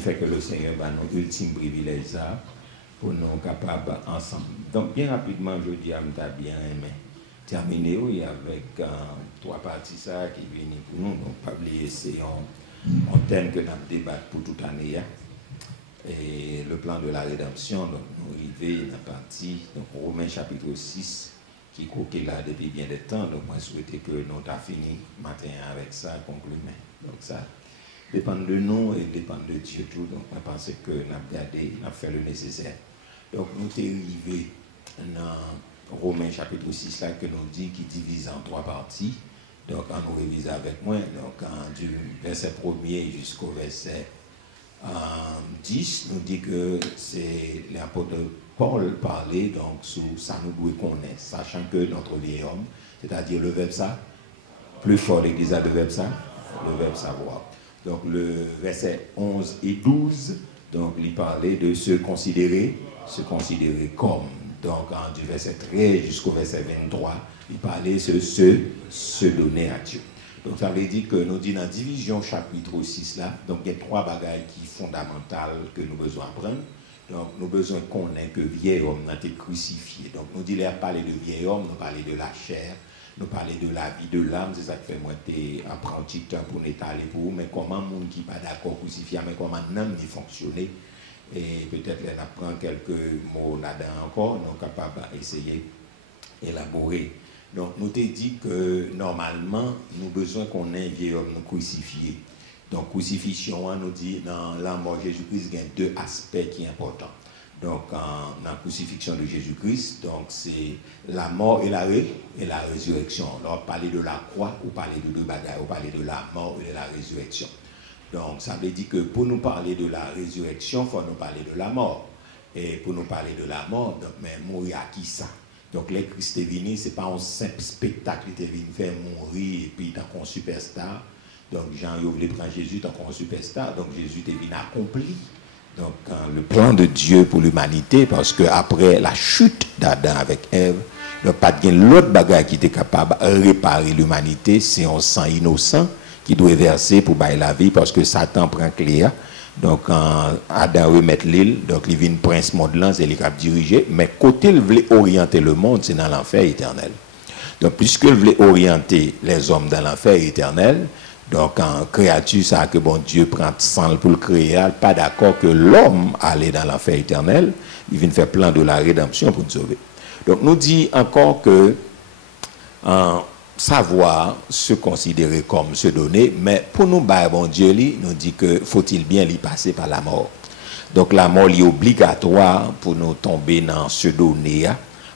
fait que le Seigneur va nous ultime privilège ça pour nous capables ensemble. Donc, bien rapidement, je dis à m'ta bien aimé. Terminé oui, avec trois parties ça qui viennent pour nous. Donc, pas oublier, c'est un thème que nous débattons pour toute année. Et le plan de la rédemption, donc nous arrivons dans la partie, donc Romains chapitre 6, qui est là depuis bien de temps. Donc, moi, je souhaitais que nous avons fini matin avec ça, conclu. Donc, ça dépend de nous et dépend de Dieu tout. Donc, je pense que nous avons gardé, nous avons fait le nécessaire. Donc, nous sommes arrivés dans Romains chapitre 6, là, que nous dit, qui divise en trois parties. Donc, on nous révise avec moi. Donc, du verset 1er jusqu'au verset 10, nous dit que c'est l'apôtre Paul parlait, donc, sous ça nous doit connaître, sachant que notre vieil homme, c'est-à-dire le verbe ça, plus fort l'église a le verbe ça, le verbe savoir. Donc, le verset 11 et 12, donc, il parlait de se considérer comme. Donc, du verset 13 jusqu'au verset 23, il parlait de se donner à Dieu. Donc, ça veut dire que nous disons dans la division chapitre 6 là, donc il y a trois bagailles qui sont fondamentales que nous besoin apprendre. Donc, nous besoin qu'on ait que vieil homme n'a été crucifié. Donc, nous disons parler de vieil homme, nous parler de la chair, nous parler de la vie de l'âme, c'est ça qui fait moi apprenti temps pour n'étaler pour vous, mais comment monde qui pas d'accord crucifié, mais comment l'âme n'y fonctionner. Et peut-être qu'on apprend quelques mots là-dedans encore, nous sommes capables d'essayer d'élaborer. Donc, nous t'ai dit que normalement, nous avons besoin qu'on ait un vieil homme nous crucifié. Donc, crucifixion, nous dit dans la mort de Jésus-Christ, il y a deux aspects qui sont importants. Donc, dans la crucifixion de Jésus-Christ, donc c'est la mort et la résurrection. Alors, parler de la croix, ou parler de deux bagailles, ou parler de la mort et de la résurrection. Donc, ça veut dire que pour nous parler de la résurrection, il faut nous parler de la mort. Et pour nous parler de la mort, donc, mais mourir à qui ça? Donc, les Christ est venu, ce n'est pas un simple spectacle qui est venu faire mourir et puis tant qu'on superstar. Donc, Jean voulait prendre Jésus tant qu'on superstar. Donc, Jésus est venu accompli. Donc, le plan de Dieu pour l'humanité, parce qu'après la chute d'Adam avec Ève, il n'y a pas de l'autre bagage qui était capable de réparer l'humanité, c'est un sang innocent qui doit verser pour bailler la vie, parce que Satan prend Cléa. Donc, Adam remet l'île, donc il vient prince monde, c'est lui qui a dirigé, mais côté il voulait orienter le monde, c'est dans l'enfer éternel. Donc, puisqu'il voulait orienter les hommes dans l'enfer éternel, donc en créature, ça que bon Dieu prend sang pour le créer, pas d'accord que l'homme allait dans l'enfer éternel, il vient faire plan de la rédemption pour nous sauver. Donc, nous dit encore que savoir se considérer comme se donner, mais pour nous, bon Dieu, nous dit que faut-il bien y passer par la mort. Donc la mort est obligatoire pour nous tomber dans se donner,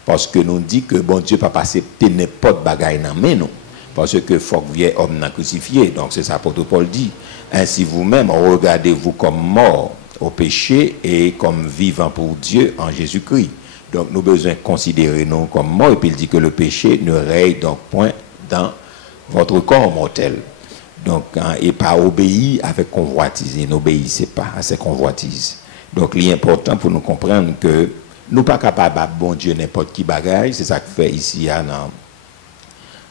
parce que nous dit que bon Dieu ne peut pas accepter n'importe bagaille dans mais nous, parce que faut que vieil homme n'a crucifié. Donc c'est ça l'apôtre Paul dit. Ainsi vous-même regardez-vous comme mort au péché et comme vivant pour Dieu en Jésus-Christ. Donc nous besoin considérer nous comme mort, et puis il dit que le péché ne règne donc point dans votre corps mortel. Donc, et pas obéir avec convoitise. N'obéissez pas à ces convoitises. Donc, il est important pour nous comprendre que nous ne sommes pas capables, bon Dieu, n'importe qui bagaille. C'est ça que fait ici,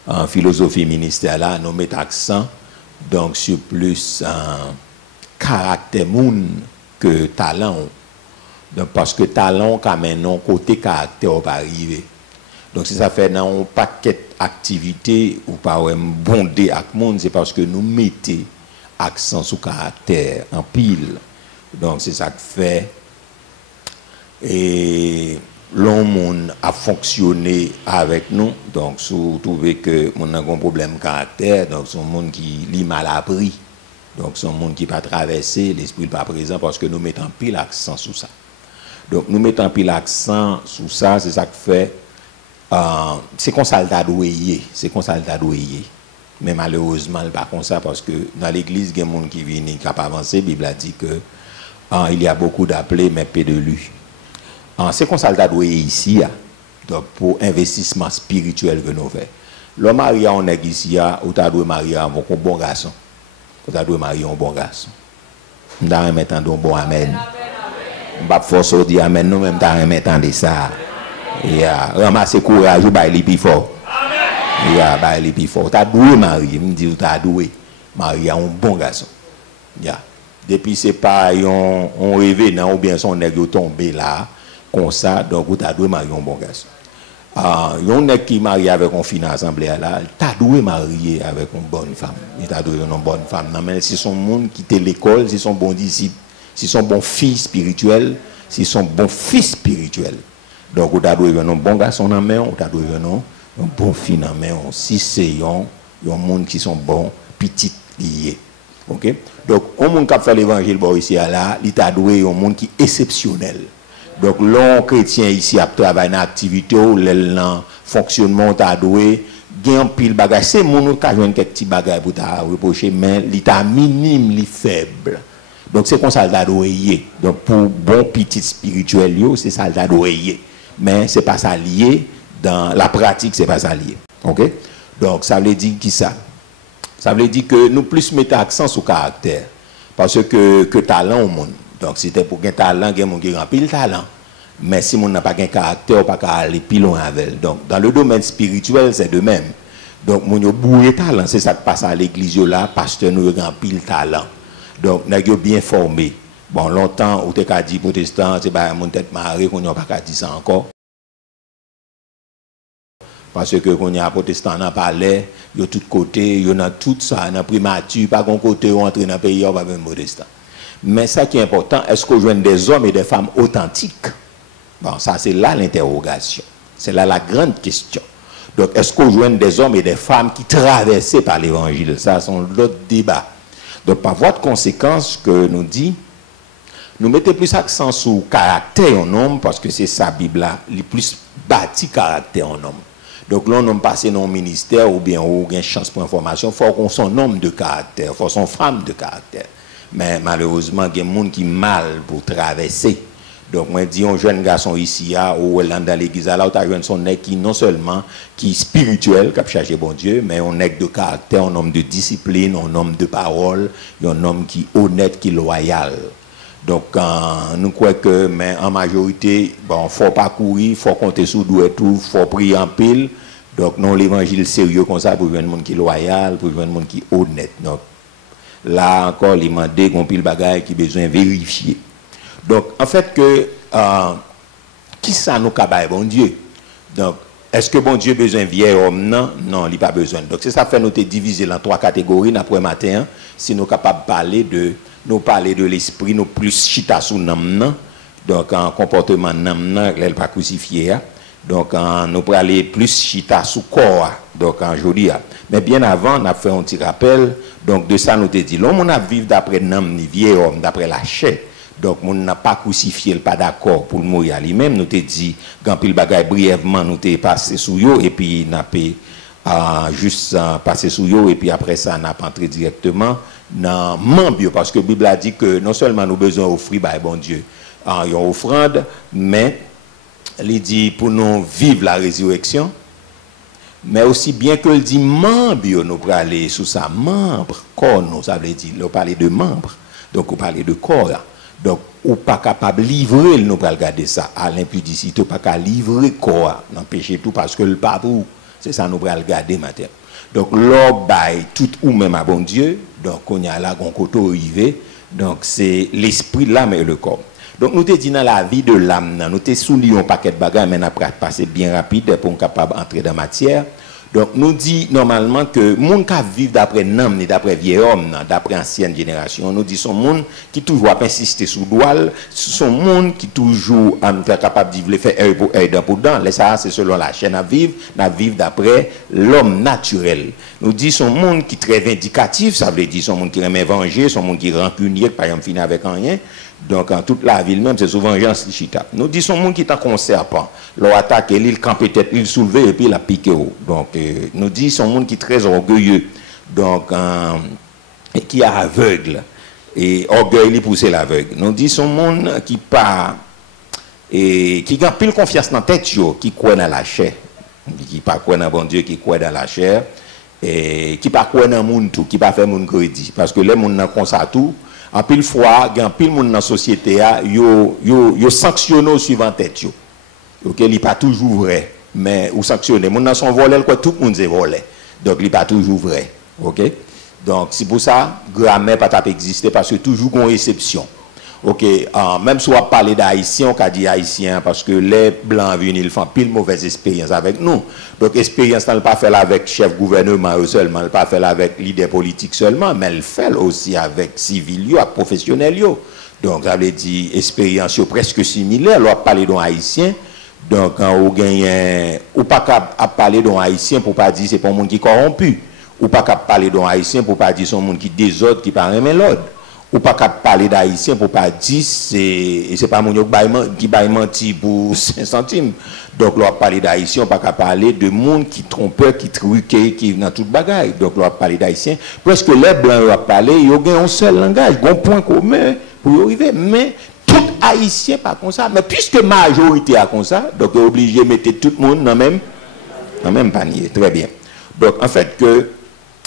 en philosophie ministère, là, nous mettons accent donc, sur plus caractère moun que talent. Donc, parce que talent, quand même, côté caractère, va arriver. Donc, si ça fait dans un paquet d'activités ou pas bondé avec le monde, c'est parce que nous mettons accent sur le caractère en pile. Donc, c'est ça que fait. Et l'homme a fonctionné avec nous. Donc, si vous trouvez que nous avons un problème de caractère, donc c'est un monde qui est mal appris. Donc, c'est un monde qui n'a pas traversé, l'esprit n'est pas présent parce que nous mettons pile accent sur ça. Donc, nous mettons pile accent sur ça, c'est ça que fait. C'est qu'on s'alta doué, c'est qu'on s'alta doué. Mais malheureusement, il n'est pas comme ça parce que dans l'église, il y a des gens qui viennent, qui n'ont pas avancé. La Bible a dit que il y a beaucoup d'appelés, mais peu de lus. C'est qu'on s'alta doué ici, donc pour investissement spirituel que nous faisons. Le mari en église ici, ou tu as doué marier un bon garçon. Ou tu as doué marier un bon garçon. Nous avons un bon amen. On va forcer dire amen, nous-mêmes, nous avons un ça. Ramasser courage, bah il est plus fort. Bah il est plus fort. T'as doué Marie, me dit t'as doué. Marie a un bon garçon. Depuis c'est pas on rêvé non ou bien son nèg tombé là comme ça donc ou t'a doué marier un bon garçon. Yon nèg qui marié avec un fin assemblée là, t'a doué marier avec une bonne femme. Il t'a doué une bonne femme. Non mais si son monde qui était l'école, si son bon disciple, si son bon fils spirituel, si son bon fils spirituel. Donc ou t'a doué un bon garçon en main, ou t'a doué un bon fille en main, si c'est yon monde qui sont bons petit liés. OK? Donc on monde qui fait l'évangile bon ici là, il t'a doué un monde qui exceptionnel. Donc l'on chrétien ici a travaillé dans activité ou le fonctionnement t'a doué gain pile bagage c'est mon qui joindre quelques petits bagages pour t'a reprocher mais l'état minime li faible. Donc c'est comme ça t'a doué. Donc pour bon petit spirituel yo c'est ça t'a doué. Mais c'est pas ça lié dans la pratique, c'est pas ça lié. OK? Donc ça veut dire qui ça? Ça veut dire que nous plus mettons accent sur caractère parce que talent au monde. Donc c'était pour un talent, il y a mon qui remplit le talent. Mais si on n'a pas un caractère, pas aller plus loin avec. Donc dans le domaine spirituel, c'est de même. Donc mon yo bourré talent, c'est ça qui passe à l'église là, pasteur nous remplit le talent. Donc n'a bien formé. Bon longtemps ou t'es qu'a dit protestant, c'est pas mon tête marée qu'on n'a pas qu'à dire ça encore. Parce que quand y a protestant dans palais, yo tout côté, yo dans tout ça, dans primature, pas qu'on côté ou entrer dans pays, on va même protestant. Mais ça qui est important, est-ce qu'on joue des hommes et des femmes authentiques? Bon, ça c'est là l'interrogation. C'est là la grande question. Donc, est-ce qu'on joue des hommes et des femmes qui traversent par l'évangile? Ça, c'est l'autre débat. Donc, par voie de conséquence, que nous dit, nous mettons plus accent sur le caractère en homme, parce que c'est ça, Bible là, le plus bâti caractère en homme. Donc, là, on a passé dans le ministère, ou bien, on a une chance pour information, il faut qu'on soit un homme de caractère, il faut son femme de caractère. Mais malheureusement, il y a des gens qui mal pour traverser. Donc, moi, je dis, un jeune garçon ici, ou dans l'église, là, tu as son nec qui, non seulement, qui est spirituel, qui a cherché bon Dieu, mais un nec de caractère, un homme de discipline, un homme de parole, un homme qui est honnête, qui est loyal. Donc, nous croyons que, mais en majorité, bon, il ne faut pas courir, il faut compter sur tout et tout, il faut prier en pile. Donc, non, l'évangile sérieux comme ça, pour un monde qui est loyal, pour un monde qui est honnête. Donc, là encore, il m'a dit qu'on pile bagaille qui besoin de vérifier. Donc, en fait, qui ça nous cabaye, bon Dieu? Donc, est-ce que bon Dieu a besoin de vieil homme? Non, non, il n'a pas besoin. Donc, c'est ça fait nous te diviser en 3 catégories, après matin, si nous sommes capables de parler de l'esprit, nous plus chita sous nam, donc en comportement nam, elle pas crucifié. Donc, nous pourrons aller plus chita sous corps, donc en joli. Mais bien avant, on a fait un petit rappel, donc de ça nous te dit, l'homme on a vivre d'après nam, ni vieil homme, d'après la chair. Donc, on n'a pas crucifié, pas d'accord pour le mourir lui-même. Nous te dit, quand il bagaille brièvement, nous te passé sous yo, et puis n'a pas juste passé sous yo, et puis après ça, n'a pas entré directement dans Mambio, parce que la Bible a dit que non seulement nous besoin d'offrir, bah, bon Dieu, une offrande, mais il dit pour nous vivre la résurrection, mais aussi bien que le dit Mambio, nous pour aller sous ça, membre, corps, nous, ça veut dire, nous parler de membres, donc on parler de corps, là. Donc, ou pas capable de livrer, nous pas regarder ça à l'impudicité, pas capable de livrer quoi, n'empêcher tout parce que le papou, c'est ça nous pas regarder matin. Donc, l'or bail tout ou même à bon Dieu, donc on y a là un côté arrivé, donc c'est l'esprit, l'âme et le corps. Donc, nous te dit dans la vie de l'âme, nous te soulignons un paquet de bagages, mais après passer bien rapide pour capable d'entrer dans la matière. Donc, nous dit normalement que les gens qui vivent d'après Nam, d'après vieil homme, d'après ancienne génération, nous dit sont gens qui toujours insister sur le doigt, sont gens qui toujours capable de vivre faire œil pour œil, dent pour dent. Ça, c'est selon la chaîne à vivre d'après l'homme naturel. Nous dit sont gens qui sont très vindicatifs, ça veut dire sont gens qui aiment venger, sont gens qui rancuniers, par exemple, finissent avec rien. Donc, en toute la ville même, c'est souvent gens qui chita. Nous disons monde qui est en conserpant. Leur attaque, il campe peut-être, il soulève et puis il a piqué. Donc, nous disons monde qui est très orgueilleux. Donc, qui est aveugle. Et orgueil, il pousse l'aveugle. Nous disons monde qui pas et qui a pile confiance dans la tête, qui croit dans la chair. Qui pas croit dans bon Dieu, qui croit dans la chair. Et qui pas croit dans le monde tout, qui pas fait monde crédit. Parce que les gens n'ont comme ça tout. En pile fois, il y a pile monde dans la société, yo sanctionne suivant tête. OK, il n'est pas toujours vrai, mais ou sanctionner. Mon dans son volet, quoi, tout le monde est volé. Donc, il n'est pas toujours vrai. OK? Donc, c'est pour ça que grammaire pas exister parce que toujours une réception. Ok, même si on parle d'haïtien, on a dit haïtien parce que les blancs viennent, ils font pile mauvaise expérience avec nous. Donc, expérience, on ne pas faire avec chef gouvernement seulement, on ne pas faire avec leader politique seulement, mais elle fait aussi avec civils, avec professionnels. Donc, ça veut dire expérience presque similaire. On parler d'un haïtien. Donc, on gagne, ou pas qu'à parler d'un haïtien pour pas dire c'est pas un monde qui est corrompu. Ou pas qu'à parler d'un haïtien pour pas dire c'est un monde qui désordre, qui pas remet l'ordre. Ou pas qu'à parler d'haïtien pour pas dire c'est pas mon qui baille menti pour 5 centimes. Donc là parler d'haïtien, pas qu'à parler de monde qui trompeur, qui truqué, qui dans toute bagaille. Donc là parler d'haïtien, presque les blancs ont parlé, ils ont un seul langage, un point commun pour y arriver, mais tout haïtien pas comme ça, mais puisque majorité a comme ça, donc obligé de mettre tout le monde dans le même panier. Très bien. Donc en fait que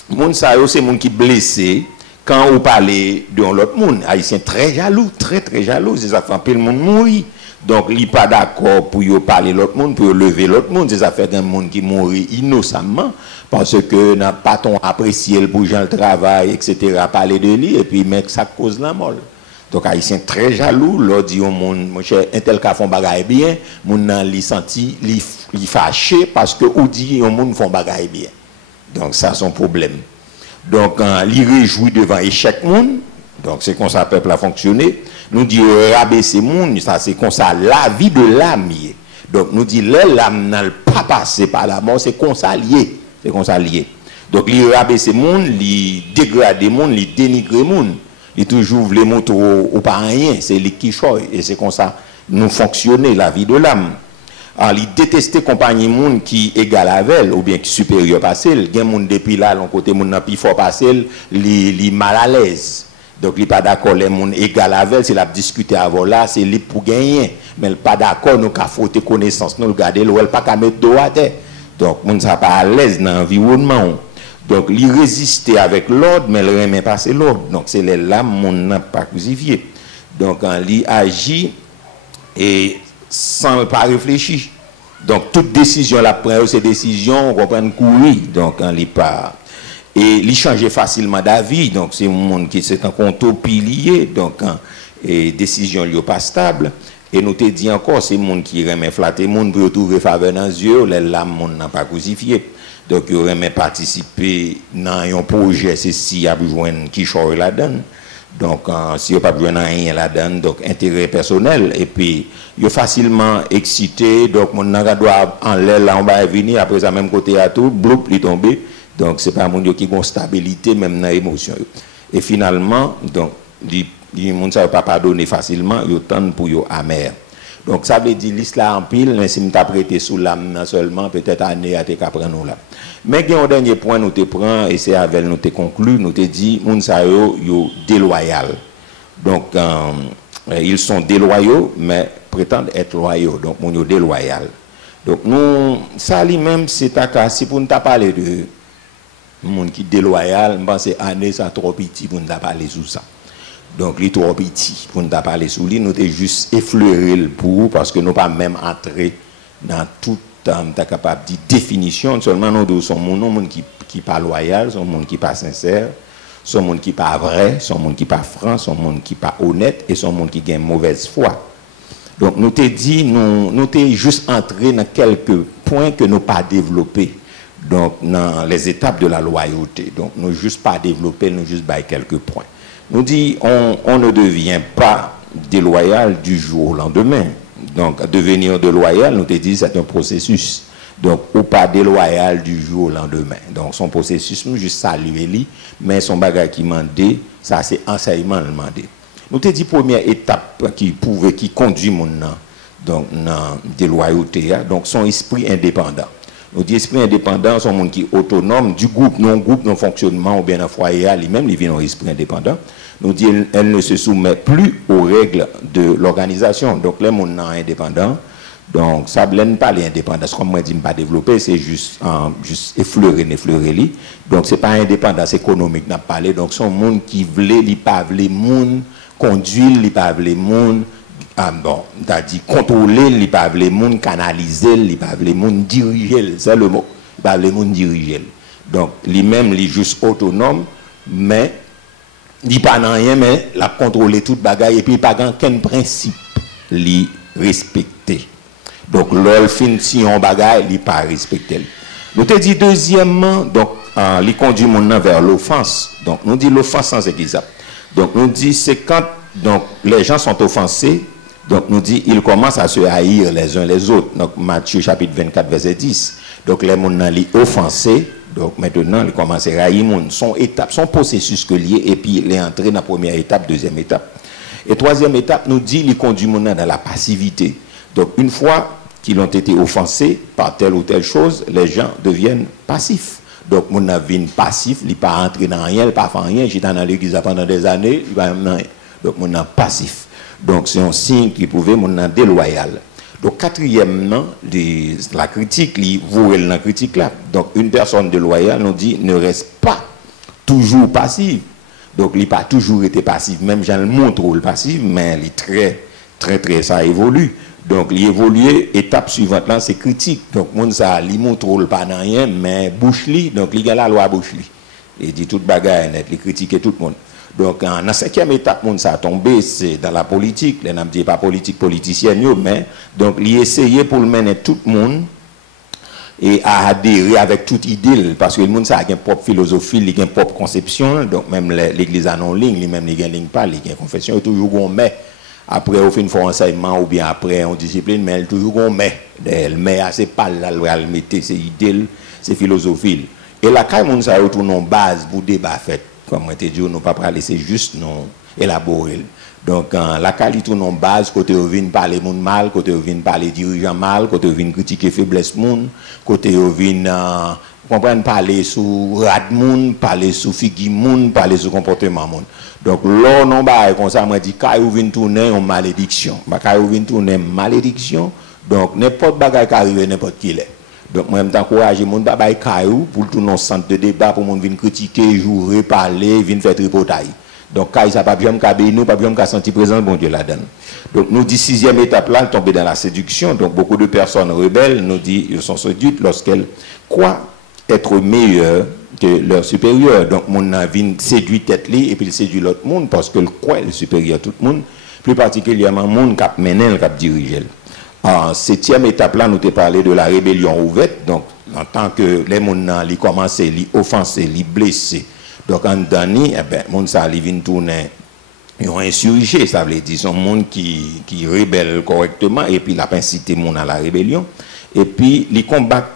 monde ça c'est monde qui blessé. Quand on parle de l'autre monde, haïtien très jaloux, très jaloux, c'est ça fait un peu le monde mourir. Donc, il n'est pas d'accord pour parler de l'autre monde, pour lever l'autre monde, c'est ça fait un monde qui mourit innocemment, parce que n'a pas ton apprécié pour gens le travail, etc., parler de lui, et puis mec, ça cause la mort. Donc, haïtien très jaloux, là, dit au monde, mon cher, un tel cas font bagaille bien, mon nan li senti, li fâché, parce que ou dit au monde font bagaille bien. Donc, ça, son problème. Donc, il réjouit devant échec monde. Donc, c'est comme ça le peuple a fonctionné. Nous dit rabaisser monde, ça c'est comme ça la vie de l'âme. Donc, nous dit l'âme n'a pas passé par la mort, c'est comme ça lié. C'est comme ça lié. Donc, il rabaisser monde, il dégrader monde, il dénigrer monde. Il toujours voulait montrer au pas rien, c'est lui qui choisit. Et c'est comme ça nous fonctionner la vie de l'âme. Alors, il détestait compagnie monde qui égal avec elle ou bien qui supérieur passé, il y a monde depuis là, l'on côté monde plus fort passé, il mal à l'aise. Donc il pas d'accord les monde égal avec elle, c'est la discuter avant là, c'est lui pour gagner, mais il pas d'accord nous qu'a faute connaissance, nous regarder elle pas qu'à mettre dos à terre. Donc monde ça pas à l'aise dans l'environnement. Donc il résistait avec l'ordre mais il remet passer l'ordre. Donc c'est les là monde n'a pas crucifié. Donc il agit et sans pas réfléchir. Donc, toute décision, la première, ces décisions, on comprend courir. Donc, on lit pas. Et il change facilement d'avis. Donc, c'est un monde qui c'est un compte pilier. Donc, et décision n'est pas stable. Et nous te dit encore, c'est un monde qui remet flatter, monde pour trouver faveur dans les yeux, les lames, monde n'a pas crucifié. Donc, il remet participer dans un projet, c'est si il y a besoin qui change la donne. Donc, si il n'y a pas besoin de rien là-dedans, donc intérêt personnel, et puis, il est facilement excité, donc, mon doit en l'air, là, on va venir, après ça, même côté à tout, bloup, il tombe. Donc, ce n'est pas un monde qui a une stabilité, même dans l'émotion. Et finalement, donc, les monde ne pas pardonner facilement, il tend pour eux amer. Donc, ça veut dire l'islam en pile, mais si nous t'as prêté sous l'âme seulement, peut-être année à te prendre nous là. Mais il y a un dernier point nous te prend, et c'est avec nous te conclu, nous te dit, moun sa yo déloyal. Donc, ils sont déloyaux, mais prétendent être loyaux. Donc, moun yo déloyal. Donc, nous, ça lui-même, c'est à cas, si pour nous parler de moun qui déloyal, je pense que année, ça trop petit pour nous parler sous ça. Donc, il est trop petit pour nous parler sous lui. Nous avons juste effleuré le pour parce que nous pas même entré dans toute capable de définition. Seulement, nous sommes des gens qui pas loyal, sont des gens qui pas sincères, sont des gens qui pas vrai, sont des gens qui pas francs, sont des gens qui pas honnêtes et sont des gens qui ont une mauvaise foi. Donc, nous t'ai dit, nous t'ai juste entré dans quelques points que nous pas développés. Donc, dans les étapes de la loyauté. Donc, nous juste pas développé, nous juste by quelques points. Nous dit, on ne devient pas déloyal du jour au lendemain. Donc, devenir déloyal, nous te dit, c'est un processus. Donc, ou pas déloyal du jour au lendemain. Donc, son processus, nous juste saluer lui, mais son bagage qui m'a dit, ça c'est enseignement demandé. Nous te dit, première étape qui conduit mon nom, donc, dans déloyauté, donc, son esprit indépendant. Nous dit esprit indépendant, son monde qui est autonome du groupe, non fonctionnement ou bien un foyer, lui-même, il vient dans l'esprit indépendant. Nous dit elle ne se soumet plus aux règles de l'organisation. Donc, les gens indépendants, donc ça ne pas l'indépendance, comme moi je dis, pas développer, c'est juste effleurer. Donc, ce n'est pas indépendance économique, n'a parlé. Donc, son monde qui voulait, il pas voulait monde conduire, il pas voulait monde. Bon, c'est-à-dire contrôler, il pas les monde canaliser, il pas les monde diriger, c'est le mot. Il pas les monde diriger. Donc lui-même il est juste autonome mais il pas rien mais la contrôler toute bagaille et puis pas aucun principe li respecter. Donc l'ol fin si on bagaille il pas respecter. Nous te dit deuxièmement donc li conduit mon vers l'offense. Donc nous dit l'offense sans exemple. Donc nous dit c'est quand donc les gens sont offensés. Donc nous dit ils commencent à se haïr les uns les autres. Donc Matthieu chapitre 24 verset 10. Donc les gens li offensés. Donc maintenant, il commence à haïr son étape, son processus que lié, et puis il est entré dans la première étape, deuxième étape. Et troisième étape, nous dit, il conduit mon dans la passivité. Donc une fois qu'ils ont été offensés par telle ou telle chose, les gens deviennent passifs. Donc mon vient passif, il n'est pas entré dans rien, il n'est pas fait rien, j'étais dans l'église pendant des années, il va rien. Donc mon passif. Donc c'est un signe qui pouvait mon déloyal. Donc, quatrièmement, la critique, la critique là. Donc, une personne déloyale nous dit ne reste pas toujours passive. Donc, il n'a pas toujours été passif. Même j'en le montre le passif, mais il est très, ça évolue. Donc, il évolue, étape suivante là, c'est critique. Donc, mon ça, il montre pas dans rien, mais bouche li. Donc, il y a la loi bouche li. Il dit toute bagaille net, il critique tout le monde. Donc, en la cinquième étape, ça a tombé, c'est dans la politique. Les n'ont pas politique politicienne, mais donc, il essayait pour le mener tout le monde et à adhérer avec toute idée, parce que le monde, ça a une propre philosophie, il a une propre conception. Donc, même l'église en ligne, même les ligne pas, les confession, toujours on met. Après, on fait une fois enseignement ou bien après, on discipline, mais toujours on met. Elle met assez pas là, elle mettait ses idées, ses philosophies. Et là, quand on ça retourne en base pour débat fait. Comme je te dis, nous ne pouvons pas laisser juste nous élaborer. Donc, la qualité de base, côté on vient parler monde mal, côté on vient parler dirigeants mal, côté on vient critiquer faiblesse monde, côté on vient comprendre parler sur rad monde, parler sur figue monde, parler sur comportement monde. Donc, là, non bah comme ça, moi dit quand on vient tourner en malédiction, quand on vient tourner malédiction, donc n'importe bagaille qui arrive n'importe qui l'est. Donc, moi, je t'encourage, mon babay caillou pour tout nos centre de débat, pour mon venir critiquer, jouer, parler, venir faire tripotaille. Donc, caillou, ça pas bien cabé, nous, pas bien qu'à sentir présent, bon Dieu la donne. Donc, nous dit sixième étape là, tomber dans la séduction. Donc, beaucoup de personnes rebelles nous dit, ils sont séduites lorsqu'elles croient être meilleures que leur supérieur. Donc, mon vient séduit tête li, et puis il séduit l'autre monde parce que le croit est supérieur à tout le monde, plus particulièrement monde qui mené, qui dirige. En septième étape là, nous te parlé de la rébellion ouverte. Donc, en tant que les gens qui commencent à offenser, à blesser. Donc, en dernier, eh ben, les gens qui viennent tourner, ils ont insurgé, ça veut dire, sont des gens qui rebellent correctement, et puis ils ont incité les gens à la rébellion, et puis ils combattent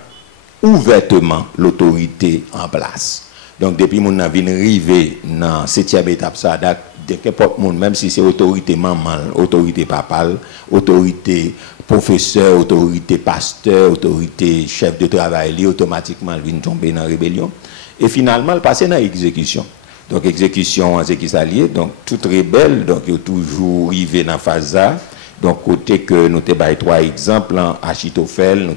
ouvertement l'autorité en place. Donc, depuis que nous avons arrivé dans la septième étape, ça date de n'importe monde, même si c'est autorité maman, autorité papale, autorité professeur, autorité pasteur, autorité chef de travail, automatiquement, il vient tomber dans la rébellion. Et finalement, il passe dans l'exécution. Donc, exécution, c'est qui s'allie. Donc, toute rebelle, donc, il y a toujours arrivé dans la phase A. Donc, côté que nous avons trois exemples, Achitophel, nous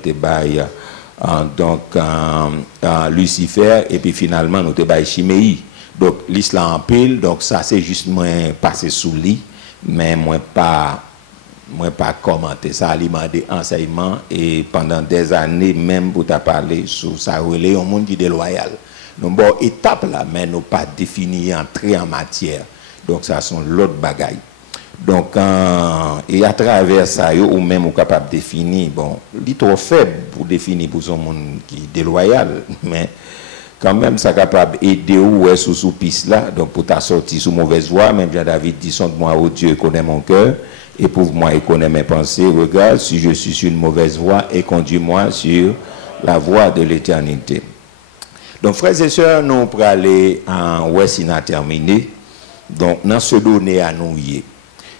avons Lucifer, et puis finalement, nous avons Chiméi. Donc, l'islam en pile, donc ça, c'est juste moins passé sous lit, mais moins pas commenter ça, alimenter enseignement, et pendant des années, même pour te parler sur ça, relais un monde qui est déloyal. Donc, bon, étape là, mais nous pas défini entrer en matière. Donc, ça sont l'autre bagaille. Donc, et à travers ça, ou même, on est capable de définir, bon, il est trop faible pour définir pour son monde qui est déloyal, mais quand même, ça est capable d'aider ou est sous piste là, donc pour ta sortie sous mauvaise voie, même Jean-David dit, sonde-moi, oh Dieu, connaît mon cœur, éprouve-moi et connaît mes pensées, regarde si je suis sur une mauvaise voie et conduis-moi sur la voie de l'éternité. Donc, frères et sœurs, nous pour aller en Ouest terminé, donc, dans ce donné à nous y est.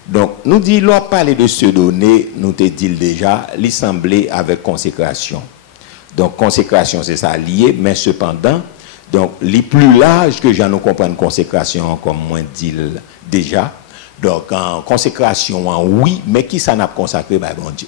Donc, nous dit, l'on parler de ce donné, nous te dit déjà, l'assemblée avec consécration. Donc, consécration, c'est ça lié, mais cependant, donc, les plus larges que j'en comprenne consécration, comme moi dit déjà. Donc, en consécration, oui, mais qui ça n'a pas consacré, ben, bon Dieu.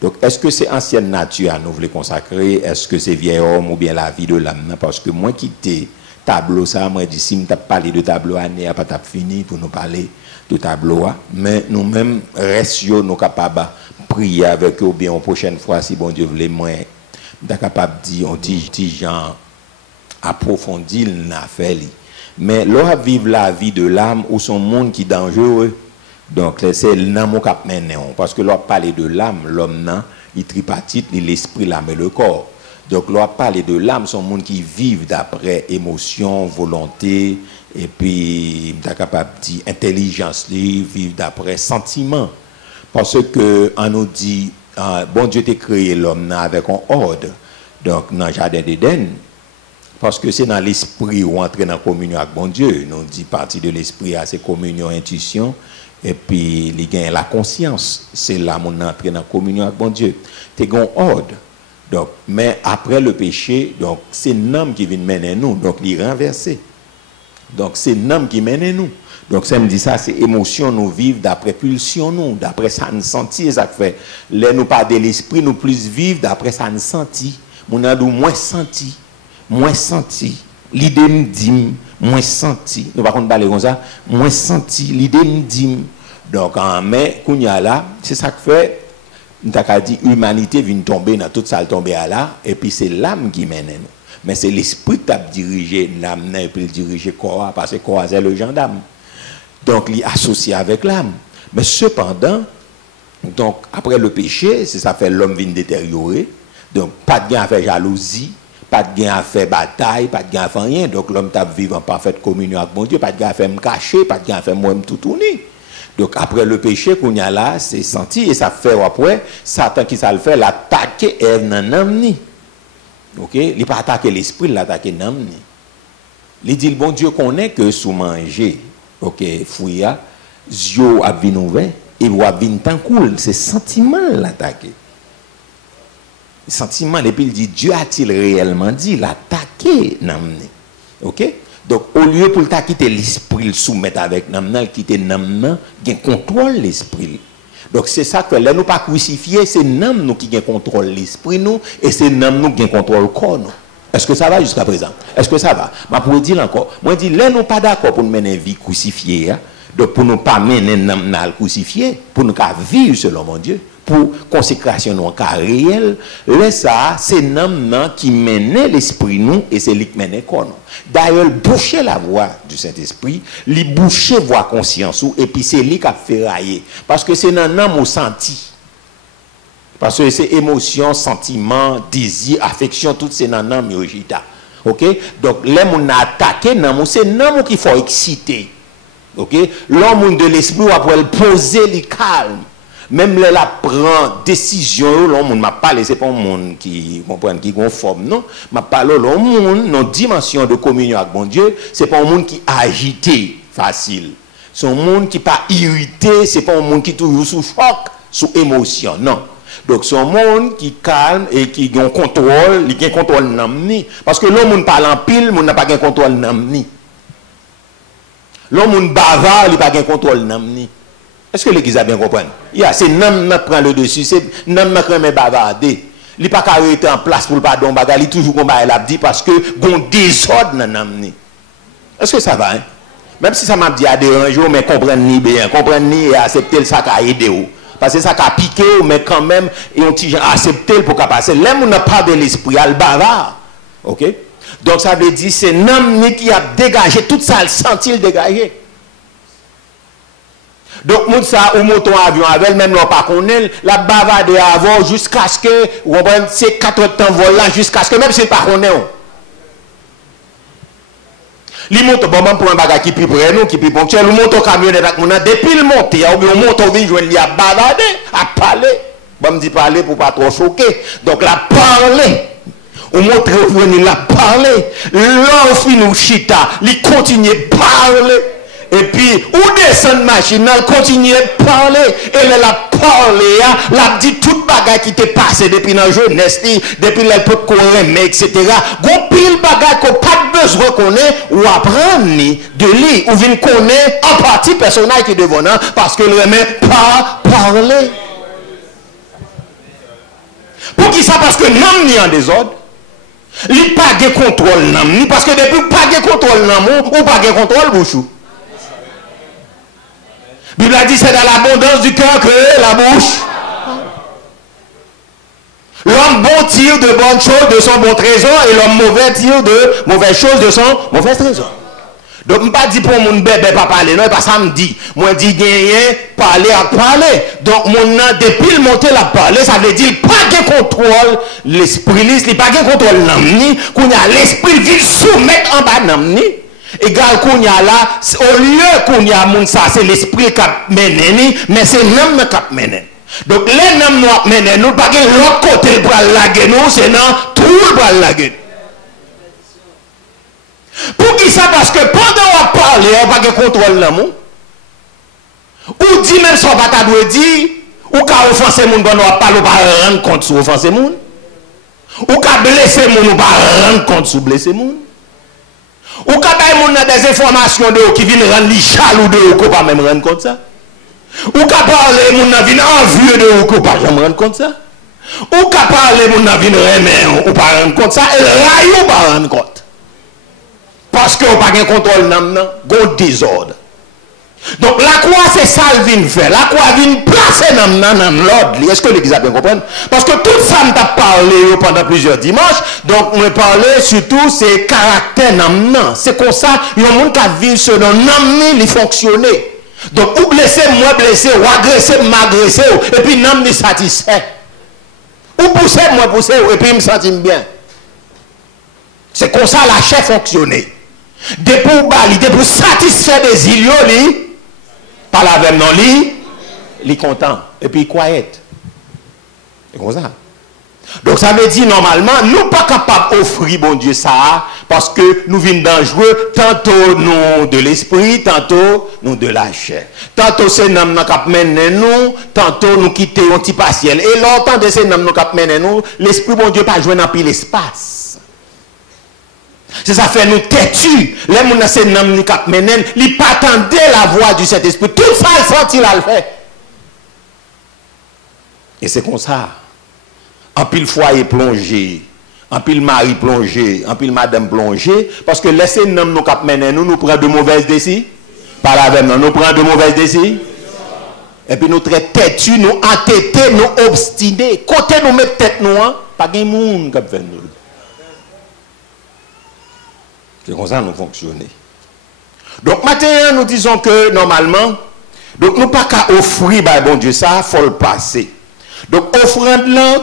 Donc, est-ce que c'est ancienne nature à nous voulons consacrer? Est-ce que c'est vieil homme ou bien la vie de l'âme? Parce que moi, quitter tableau, ça, moi, dit, si je parlé de tableau, année à pas fini pour nous parler de tableau, mais nous-mêmes, restions, nous capables de prier avec eux, ou bien, la prochaine fois, si bon Dieu voulait, moi, nous capable de dire, on dit, gens approfondis l'affaire. Mais l'on vivre la vie de l'âme ou son monde qui est dangereux. Donc, c'est l'âme qui a mené. Parce que l'on parle de l'âme, l'homme, il tripartite, l'esprit, l'âme et le corps. Donc, l'on parle de l'âme, son monde qui vit d'après émotion, volonté, et puis, t'as capable de dire intelligence, vivre d'après sentiment. Parce que, on nous dit, bon Dieu t'a créé l'homme avec un ordre. Donc, dans le jardin d'Éden, parce que c'est dans l'esprit où on entre dans la communion avec bon Dieu. Nous dit partie de l'esprit à ses communion, intuition, et puis il gagne la conscience. C'est là où on entre dans la communion avec bon Dieu. C'est un ordre. Donc, mais après le péché, donc c'est l'homme qui vient mener nous, donc il est renversé. Donc c'est l'homme qui mène nous. Donc ça me dit ça, c'est émotion, nous vivons d'après pulsion, nous, d'après ça nous sentit, ça fait. Là, nous pas de l'esprit, nous plus vivre d'après ça nous sentit. Mon a moins senti. Moins senti, l'idée me dit, moins senti, nous par contre parler comme ça, moins senti, l'idée me dit. Donc, mais, Kounya là, c'est ça que fait, nous avons dit, l'humanité vient tomber dans toute ça, tomber à là, et puis c'est l'âme qui mène nous. Mais c'est l'esprit qui a dirigé l'âme, et puis diriger le corps, parce que le corps c'est le gendarme. Donc, il est associé avec l'âme. Mais cependant, donc, après le péché, c'est ça fait l'homme vient détériorer, donc, pas de gain à faire jalousie. Pas de gain à faire bataille, pas de gain à faire rien. Donc l'homme t'a vivre en parfaite communion avec mon Dieu, pas de gain à faire me cacher, pas de gain à faire moi me tout tourner. Donc après le péché qu'on y a là, c'est senti et ça fait après, Satan qui ça le fait, l'attaquer Ève dans l'âme. OK, il pas attaquer l'esprit, l'attaquer l'âme. Il dit le bon Dieu connaît que sous manger, OK, fouilla, yeux a vin ouvert et voit vin tant cool, c'est sentiment l'attaquer. Sentiment, et puis il dit, Dieu a-t-il réellement dit, l'attaquer, n'amener. Ok? Donc, au lieu pour quitter l'esprit, le soumettre avec n'amener, quitter n'amener, il contrôle l'esprit. Donc, c'est ça que là, nous pas crucifier, c'est nous qui contrôle l'esprit, nous, et c'est nous qui contrôle le corps, nous. Est-ce que ça va jusqu'à présent? Est-ce que ça va? Je pourrais dire encore, moi, je dis, là, nous pas d'accord pour nous mener une vie crucifiée, hein? Donc, pour nous pas mener n'amener à crucifier, pour nous vivre selon mon Dieu. Pour consécration non cas réel, là ça c'est l'homme qui mène l'esprit nous et c'est lui qui mène corps nous. D'ailleurs boucher la voix du Saint-Esprit, lui boucher voix conscience et puis c'est lui qui a fait railler parce que c'est dans l'homme au senti. Parce que c'est émotion, sentiment, désir, affection, tout c'est dans l'homme yojita. OK? Donc l'homme a attaqué l'homme, c'est l'homme qu'il faut exciter. OK? L'homme de l'esprit va pouvoir poser le calme. Même là, la prend décision, l'homme m'a parlé, c'est pas un monde qui comprend, qui conforme, non. M'a parlé, l'homme, non dimension de communion avec mon Dieu, c'est pas un monde qui agité, facile. C'est un monde qui pas irrité, c'est pas un monde qui toujours sous choc, sous émotion, non. Donc, c'est un monde qui calme et qui a un contrôle, il a un contrôle n'amni. Parce que l'homme parle en pile, il n'a pas un contrôle n'amni. L'homme bavard, il n'a pas un contrôle n'amni. Est-ce que l'église a bien compris? C'est l'homme qui prend le dessus, c'est l'homme qui remet bavarder. Il n'est pas arrêté en place pour le pardon, il est toujours comme il a dit parce que il y a un désordre dans l'âme. Est-ce que ça va? Hein? Même si ça m'a dit à déranger, mais comprendre ni bien, comprendre ni et accepter ça qui a aidé. Parce que ça qui a piqué, mais quand même, et on t'y accepter pour passer. L'homme n'a pas de l'esprit, il a le bavard. OK? Donc ça veut dire c'est l'homme qui a dégagé, tout ça, il sentit le dégager. Donc, moun ça, ou monton avion avec, même l'on pas connaît, la bavarde avant, jusqu'à ce que, ou on prend ces 4 temps volant, jusqu'à ce que, même si pas connaît. Li monte, bon, pour un bagage qui plus près nous, qui plus ponctuel, ou monte au camionnette avec mon depuis le monte, ou bien on monte au vin, il y a bavarde, à parler. Bon, me dit parler pour pas trop choquer. Donc, la parler. Ou montre au vin, la parler. L'enfant nous chita, il continue à parler. Et puis, ou descend machine, elle continue à parler. Et elle a parlé, elle a dit toute bagaille qui t'est passé depuis la jeunesse, depuis l'époque qu'on aimait, etc. Gon pile bagaille qu'on pas besoin qu'on ait, ou apprendre de lui, ou vient connaître en partie personnage qui est devant nous, parce que le remet pas parler. Pour qui ça? Parce que l'homme n'est en désordre. Il n'y a pas de contrôle, ni parce que depuis pas de contrôle, ou pas de contrôle, bouchou. La Bible a dit c'est dans l'abondance du cœur que la bouche. L'homme bon tire de bonnes choses de son bon trésor et l'homme mauvais tire de mauvaises choses de son mauvais trésor. Donc, je pas dit pour mon bébé pas parler, non, pas ça me dit. Moi, dis gagner, parler à parler. Donc, mon nom, depuis le monter la parler, ça veut dire pas de contrôle, l'esprit, il pas de contrôle, namni, qu'on a l'esprit qui soumettre en bas, namni. Égal qu'on y a là, au lieu qu'on y a moun ça, c'est l'esprit qui mène, mais c'est l'homme qui mène. Donc, les noms nous mène, nous pas de l'autre côté pour laguer nous, c'est non, tout pour laguer. Pour qui ça? Parce que pendant qu'on parle, on n'a pas de contrôle l'amour. Ou dit même son bata doit dire, ou qu'a offensé moun, on n'a pas rendre compte sur offenser moun. Ou qu'a blessé moun, on pas rendre compte sur blesser moun. Ou qu'a bail moun des informations de qui viennent rendre li jaloux de ou pas même rendre compte ça. Ou qu'a parler moun viennent envieux de ou pas jamais rendre compte ça. Ou qu'a parler moun viennent remer ou pas rendre compte ça et raillou pas rendre compte. Parce que vous n'avez pas de contrôle, vous avez désordre. Donc la croix, c'est ça qu'il vient faire. La croix vient placer dans l'ordre. Est-ce que l'église a bien compris? Parce que tout ça, je t'ai parlé pendant plusieurs dimanches. Donc, on a parlé surtout c'est caractère. C'est comme ça, il y a un monde qui vit selon il fonctionner. Donc, ou blessé, moi blessé, ou agressé, m'agressé, et puis non, me satisfait. Ou poussé, moi poussé, et puis me sentis bien. C'est comme ça la chair fonctionne. Pour satisfaire des îlots, par la même non, il est content. Et puis il quiet. C'est comme ça. Donc ça veut dire normalement, nous ne sommes pas capables d'offrir bon Dieu ça, parce que nous venons dangereux, tantôt nous de l'esprit, tantôt nous de la chair. Tantôt c'est nous qui nous, tantôt nous quittons un petit partiel. Et longtemps de ces nous qui nous, l'esprit bon Dieu pas jouer dans l'espace. C'est ça fait nous têtus. Les gens c'est nam ni kap menen, li pas attendre la voix du Saint-Esprit. Tout ça il senti là le fait. Et c'est comme ça. En pile foyer plongé, en pile mari plongé, en pile madame plongé parce que laisser nam nous kap menen nous prend de mauvaises décisions. Par la même nous prend de mauvaises décisions. Et puis nous très têtus, nous entêtés, nous obstinés. Côté nous mettre tête nous pas de monde qui fait nous. C'est comme ça nous fonctionnons. Donc maintenant, nous disons que normalement, donc nous pas qu'à offrir, bah, bon Dieu, ça, il faut le passer. Donc offrande là,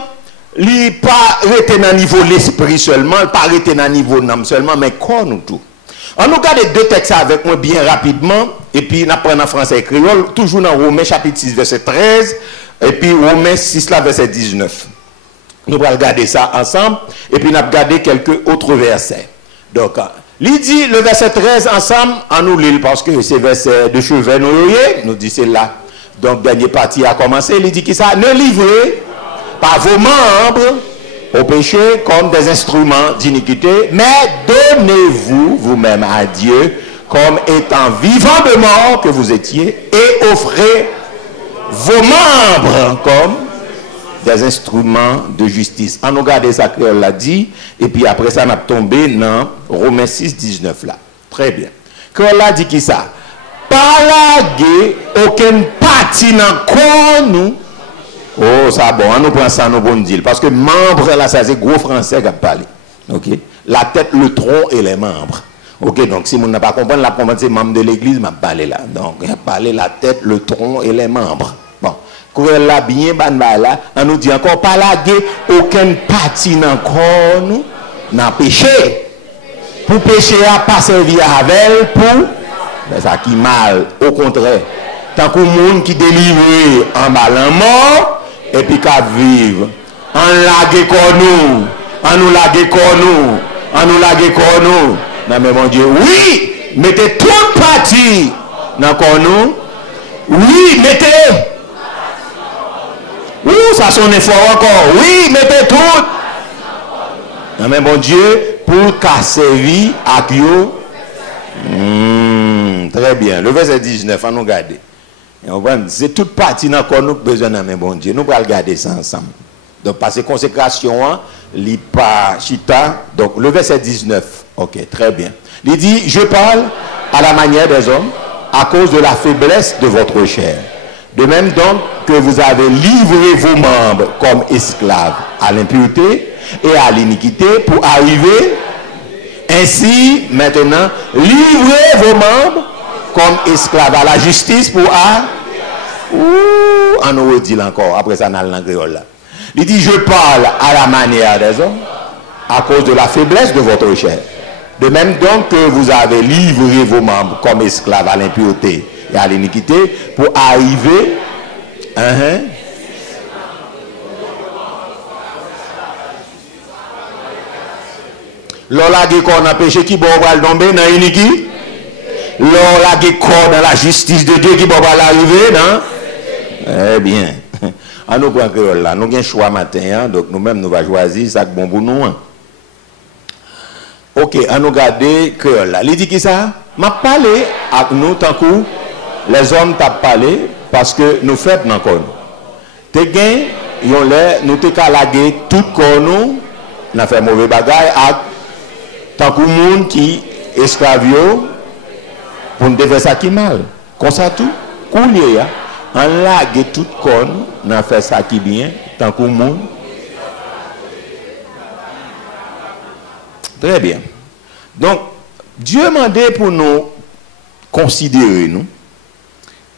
il pas rester dans le niveau de l'esprit seulement, il pas rester dans le niveau de l'âme seulement, mais corps nous tout. On nous regarde deux textes avec moi bien rapidement, et puis nous apprenons en français et créole, toujours dans Romains chapitre 6, verset 13, et puis Romains 6, là, verset 19. Nous allons regarder ça ensemble, et puis nous allons regarder quelques autres versets. Donc, il dit le verset 13 ensemble, en nous l'île, parce que c'est verset de chevet nous dit c'est là. Donc, dernière partie a commencé, il dit qui ça? Ne livrez pas vos membres au péché comme des instruments d'iniquité, mais donnez-vous vous-même à Dieu comme étant vivant de mort que vous étiez et offrez vos membres comme des instruments de justice. On regarde ça que l'a dit, et puis après ça, on a tombé dans Romains 6, 19 là. Très bien. Que l'a dit qui ça? Pas laguer aucune partie dans le corps nous. Oh, ça bon, on nous prend ça, nous bon dire. Parce que membre là, ça c'est gros français qui a parlé. Ok? La tête, le tronc et les membres. Ok, donc si on n'a pas compris, la comprendre, c'est membre de l'église, m'a parlé là. Donc, il a parlé la tête, le tronc et les membres. Bon. Là bien là, on nous dit encore pas laguer aucune partie dans le corps nous dans péché. Pour pécher à pas servir avec elle pour ben ça qui mal, au contraire. Tant que monde qui délivre en bas en mort et puis qu'à vivre. On lague corps nous, on nous lague corps nous, on nous lague corps nous. Non mais mon Dieu, oui, mettez toute partie dans corps nous. Oui, mettez. Ouh, ça sonne fort encore. Oui, mettez tout. Non mais mon Dieu, pour qu'à servir à Dieu. Très bien. Le verset 19, on nous garde. C'est toute partie dans quoi nous besoin de bon Dieu. Nous allons regarder ça ensemble. Donc, parce que consécration, il pas chita. Donc, le verset 19. Ok, très bien. Il dit, je parle à la manière des hommes à cause de la faiblesse de votre chair. De même donc que vous avez livré vos membres comme esclaves à l'impureté et à l'iniquité pour arriver Ainsi, maintenant, livrez vos membres comme esclaves à la justice pour on nous redit encore, après ça, dans le créole là. Il dit, je parle à la manière des hommes, à cause de la faiblesse de votre chair. De même donc que vous avez livré vos membres comme esclaves à l'impureté et à l'iniquité pour arriver Lola qui corps dans péché qui va tomber dans l'iniquité. Lola qui corps dans la justice de Dieu qui va arriver non. Eh bien, en nous croit créole là, nous avons un choix matin, donc nous-mêmes nous va choisir ça bon pour nous. OK, on nous garder créole là. Il dit qui ça? M'a parlé avec nous tant que les hommes t'a parlé parce que nous faibles encore. Te gain, yon là, nous te calagé tout corps nous, n'a fait mauvais bagaille avec tant que monde qui esclavio pour nous faire ça qui mal. Comme ça tout, couler ya. On lague tout corps, n'a fait ça qui bien, tant que monde. Très bien. Donc, Dieu m'a demandé pour nous considérer nous.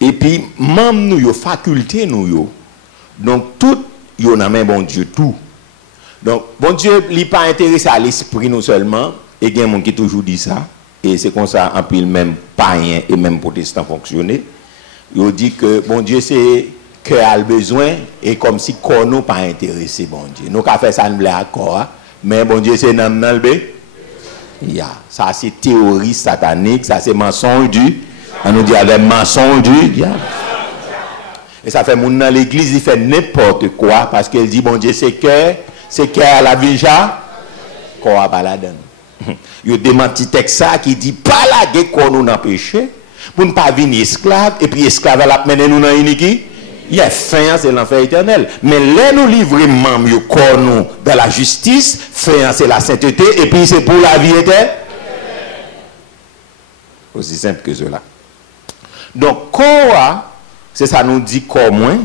Et puis, même nous, yo faculté nous yo. Donc, tout, yo n'a même bon Dieu tout. Donc, bon Dieu, il n'est pas intéressé à l'esprit nous seulement. Et il y a des gens qui toujours dit ça. Et c'est comme ça, en plus, même païens et même protestants fonctionner. Ils dit que bon Dieu, c'est que a le besoin. Et comme si qu'on nous pas intéressé, bon Dieu. Nous, avons fait ça, nous l'avons encore. Mais bon Dieu, c'est nan nan le ça c'est théorie satanique, ça c'est mensonge du. On nous dit avec mensonge du diable. Et ça fait mon dans l'église, il fait n'importe quoi parce qu'il dit bon Dieu c'est que à la vija qu'on a pas la donne. Il démenti texte ça qui dit pas la guerre qu'on nous empêcher pour ne pas venir esclave et puis esclave la mener nous dans iniquité. Il y a fin, c'est l'enfer éternel. Mais là, nous livrons même corps nous dans la justice, fin, c'est la sainteté, et puis c'est pour la vie éternelle. Aussi simple que cela. Donc, corps, c'est ça nous dit corps moins,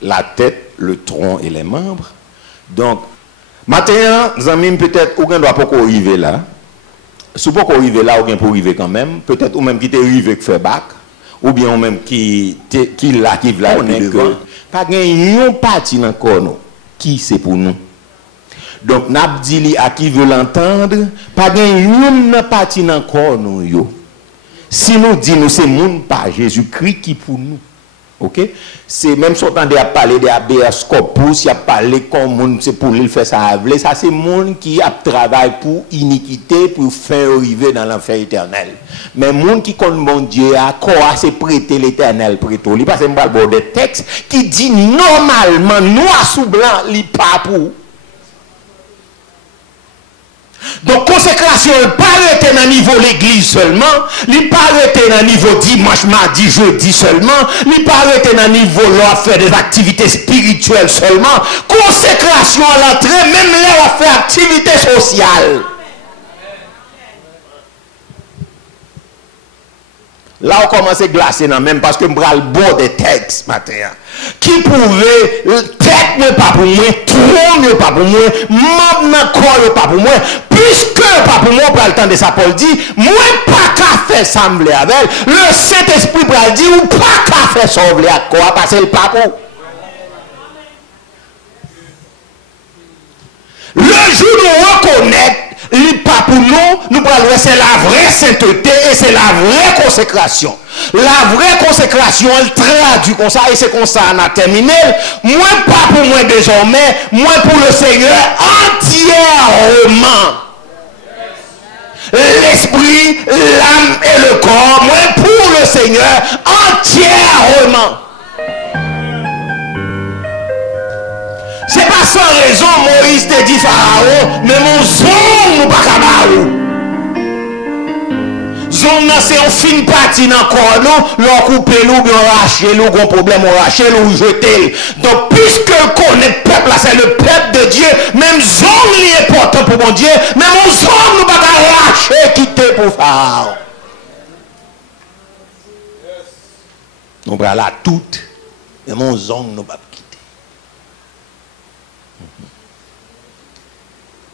la tête, le tronc et les membres. Donc, maintenant, nous avons peut-être, ou ne doit pas arriver là. Si vous arriver là, ou pour arriver quand même, peut-être ou même qui t'est arrivé que fait bac. Ou bien même qui là on est que pas gagne parti dans corps qui c'est pour nous. Donc n'a dit à qui veut l'entendre pas gagne une parti dans corps nous yo. Si nous dit nous c'est monde pas Jésus-Christ qui pour nous. OK? C'est même si on entend à parler de habeas corpus, il a parlé comme monde c'est pour lui faire ça avler, ça c'est monde qui a travaillé pour iniquité pour faire arriver dans l'enfer éternel. Mais monde qui compte mon Dieu a quoi c'est prêter l'éternel prêto. Il passe un bord de texte qui dit normalement noir sous blanc li pas pour. Donc, consécration, il ne pas arrêter dans le niveau de l'église seulement, il ne pas arrêter dans le niveau dimanche, mardi, jeudi seulement, il ne pas arrêter dans le niveau de faire des activités spirituelles seulement. Consécration à l'entrée, même là, on fait activité sociale. Là, on commence à glacer, même parce que je prends le bord des textes matin. Qui pouvait, tête n'est pas pour moi, tronc n'est pas pour moi, membre corps n'est pas pour moi, puisque pas pour moi, pour le temps de ça, Paul dit, moi pas qu'à faire sembler avec, le Saint-Esprit pour dire, ou pas qu'à faire sembler avec quoi, parce que le pas pour. Le jour où nous reconnaît, pas pour nous parlons, c'est la vraie sainteté et c'est la vraie consécration. La vraie consécration, elle traduit comme ça, et c'est comme ça, on a terminé. Moi, pas pour moi désormais, moi pour le Seigneur entièrement. L'esprit, l'âme et le corps, moi pour le Seigneur entièrement. C'est pas sans raison, Moïse te dit Pharaon, mais mon zon nous pas camarou. Zon c'est un fin partie dans le corps, nous, l'on coupe nous, bien raché, nous, un problème, on raché, nous, jeté. Donc, puisque connaît le peuple, c'est le peuple de Dieu, même zon est important pour mon Dieu, mais mon zon nous pas raché, quitter pour Pharaon. Nous prenons la toute, mais mon zon nous pas.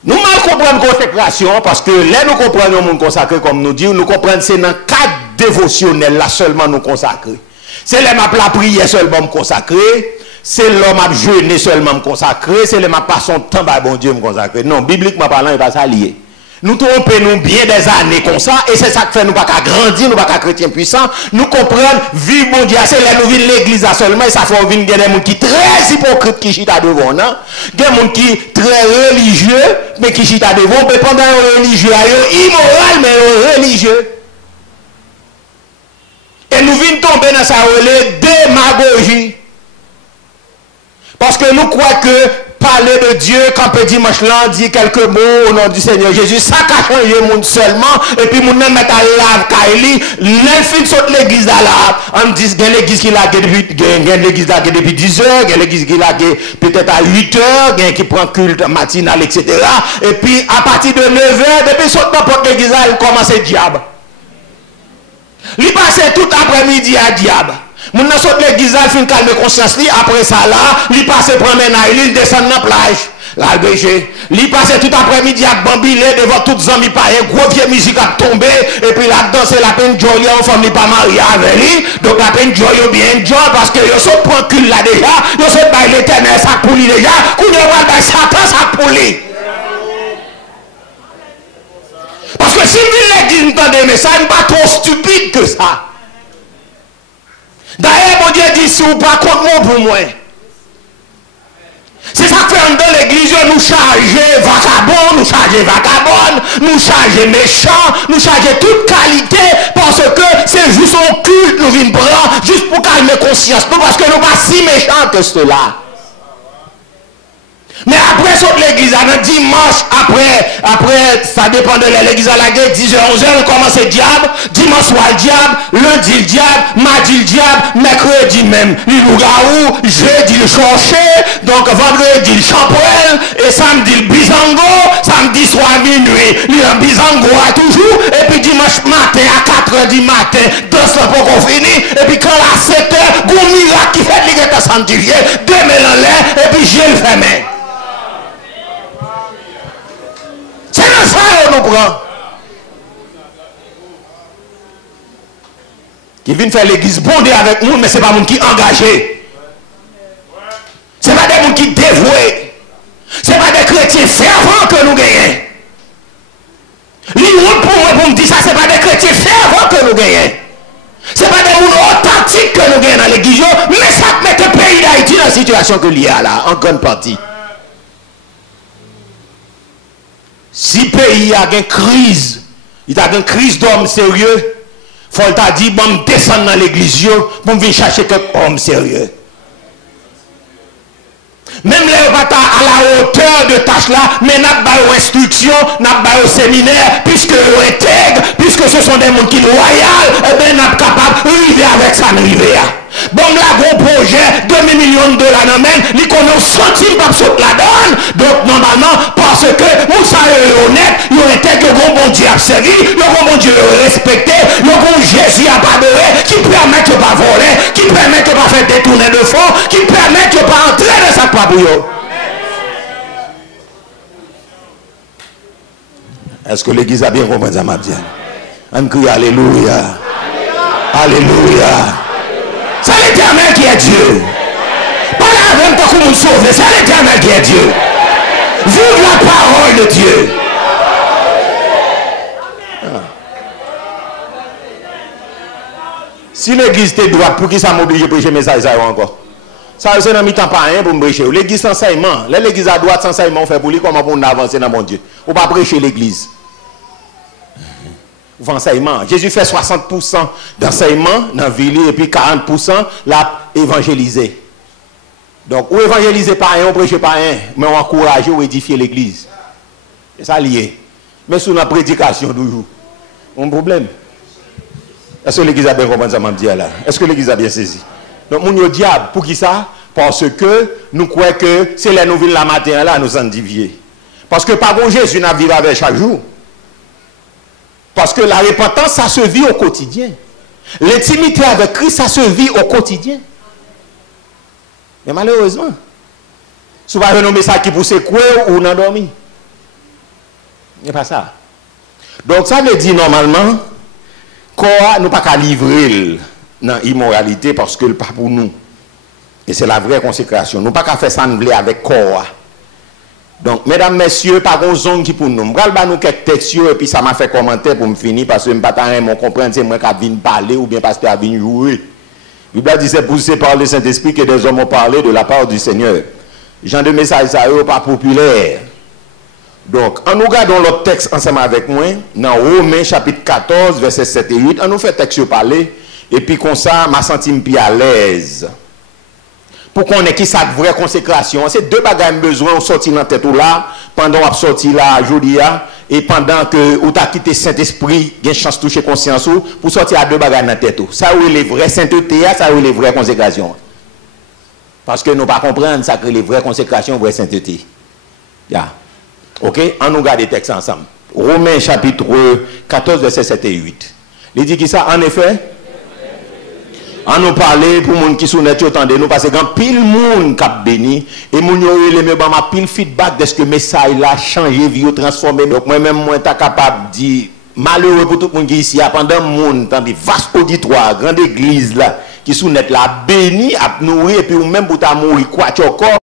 Nous mal comprenons consécration parce que là nous comprenons le monde consacré comme nous dit, nous comprenons c'est dans le cadre dévotionnel là seulement nous consacrer. C'est les m'a la prière seulement me consacrer, c'est l'homme à jeûner seulement me consacrer, c'est les m'a pas son temps bah bon Dieu me consacrer. Non, bibliquement parlant, il pas ça lié. Nous trompons nous bien des années comme ça et c'est ça qui fait nous pas qu'à grandir, nous pas qu'à chrétiens puissants, nous comprenons vie bon Dieu, c'est là nous vivons l'église seulement et ça fait venir des gens qui très hypocrites qui chita devant non, des gens qui très religieux mais qui chita devant mais pendant religieux immoral mais religieux. Et nous venons tomber dans sa démagogie. Parce que nous croyons que parler de Dieu, quand peut dimanche là, dit quelques mots au nom du Seigneur Jésus, ça a changé le monde seulement, et puis nous mettons à la Kaili, l'elfine saute l'église à la, on dit qu'il y a l'église qui l'a depuis 10 heures, il y a l'église qui l'a peut-être à 8 heures, il y a qui prend culte matinal, etc. Et puis à partir de 9 heures, depuis saute n'importe l'église, il commence le diable. Il passe tout après-midi à diable. Mon n'a saute l'église, il fin calme conscience li, après ça là, il passe promener il descend dans la plage. Là gaucher, il passe tout après-midi à bambilé devant toutes les amis pareil, gros vieux musique a tombé et puis là-dedans c'est la peine jolie en femme pas mariée avec lui. Donc la peine jolie bien joie parce que yo saute prend cul là déjà, yo saute bail l'éternel sac pour lui déjà, qu'on va bail Satan sac pour lui. Parce que si l'église entendait mais ça n'est pas trop stupide que ça. D'ailleurs, mon Dieu dit, si vous pas contre moi pour moi. C'est ça que fait dans l'église, nous charger vagabond, nous charger vagabonde, nous charger méchant, nous charger toute qualité, parce que c'est juste un culte, nous venons prendre, juste pour calmer conscience, nous, parce que nous pas si méchants que cela. Mais après, saute l'église, dimanche, après, ça dépend de l'église à la guerre, 10h, 11h, on commence le diable, dimanche soir le diable, lundi le diable, mardi le diable, mercredi même, le loup-garou, jeudi le chancher, donc vendredi le champrel, et samedi le bizango, samedi soir minuit, le bizango a toujours, et puis dimanche matin à 4h du matin, danse pour qu'on finisse, et puis quand à 7h, goût miracle qui fait l'égalité sanctifié, demain en l'air, et puis j'ai le fermé. C'est dans ça qu'on nous prend. Qui vient faire l'église bondée avec nous, mais ce n'est pas des gens qui sont engagés. Ce n'est pas des gens qui sont dévoués. Ce n'est pas des chrétiens fervents que nous gagnons. L'idée pour moi, pour me dire ça, ce n'est pas des chrétiens fervents que nous gagnons. Ce n'est pas des gens authentiques que nous gagnons dans l'église, mais ça met le pays d'Haïti dans la situation que l'il y a là, en grande partie. Si le pays a une crise, il a une crise d'hommes sérieux, il faut t'a dit, bon, descendre dans l'église pour venir chercher quelques hommes sérieux. Même les batailles à la hauteur de tâche là, mais n'a pas aux instructions, n'a pas au séminaire, puisque vous intègre, puisque ce sont des gens qui sont loyaux, et bien n'a pas capable de vivre avec ça, bon, là, gros projet, 2 millions de dollars dans même, ils connaissent centime pour sauter la donne. Donc, normalement, parce que Moussa est honnête, il intègre le bon Dieu à servir, le bon Dieu est respecté, le bon Jésus à pas adoré, qui permet de ne pas voler, qui permet de ne pas faire détourner de fonds, qui permet de ne pas entrer dans sa papouille. Est-ce que l'église a bien compris ça, ma bien? On crie Alléluia. Alléluia. C'est l'Éternel qui est Dieu. Pas la même temps que nous sauver, c'est l'Éternel qui est Dieu. Vive la parole de Dieu. Si l'église était droite, pour qui ça m'oblige à prêcher message ça encore? Ça, c'est dans mi-temps pas rien pour me prêcher. L'église sans enseignement. L'église à droite sans enseignement, on fait pour lui comment pour nous avancer dans mon Dieu. On va prêcher l'église. Enseignement. Jésus fait 60% d'enseignement dans la ville et puis 40% l'a évangélisé. Donc, ou évangéliser pas rien, on prêche pas rien, mais on encourage ou édifier l'église. C'est ça lié. Mais sous la prédication toujours. Un problème. Est-ce que l'église a bien compris ça, m'a là? Est-ce que l'église a bien saisi? Donc, mon diable, pour qui ça? Parce que nous croyons que c'est les nouvelles la matin là, nous en dévier. Parce que par contre, Jésus n'a vécu avec chaque jour. Parce que la repentance, ça se vit au quotidien. L'intimité avec Christ, ça se vit au quotidien. Mais malheureusement, si vous avez nommé ça qui vous secouer ou n'endormi. Il n'y a pas ça. Donc ça veut dire normalement, quoi, nous pas qu'à livrer dans l'immoralité parce que le pas pour nous. Et c'est la vraie consécration. Nous pas qu'à faire ça avec quoi. Donc, mesdames, messieurs, pas de zone qui pour nous. Je vais nous quelques textes et puis ça m'a fait commentaire pour me finir parce que je ne sais pas comprendre, c'est moi qui viens parler ou bien parce que je viens jouer. La Bible dit c'est poussé par le Saint-Esprit que des hommes ont parlé de la part du Seigneur. Genre de message, ça n'est pas populaire. Donc, en nous regardant l'autre texte ensemble avec moi, dans Romains chapitre 14, versets 7 et 8, on nous fait texte parler, et puis comme ça, je me sens plus à l'aise. Pour qu'on ait qui sa vraie consécration. C'est deux bagages besoin de sortir dans la tête là, pendant qu'on sorti là, aujourd'hui, et pendant que vous avez quitté Saint-Esprit, il y a une chance de toucher conscience pour sortir à deux bagages dans la tête. Ça, où les vraies saintetés, ça, où les vraies consécrations. Parce que nous ne pas comprendre ça que les vraies consécrations, vraies saintetés. Yeah. Ok? On nous regarde les textes ensemble. Romains chapitre 14, versets 7 et 8. Il dit qui ça? En effet, on nous parler pour les gens qui sont net, nous parce que quand pile monde qui a béni, et moun yo les me ba ma pile feedback de ce que message là changé, vie transformé. Donc moi-même, moi, t'es capable de dire, malheureux pour tout le monde qui ici, pendant monde, dans des vastes auditoires, grande église là, qui sont net là, béni, à nourrir, et puis ou même pour ta mourir, quoi, tu encore.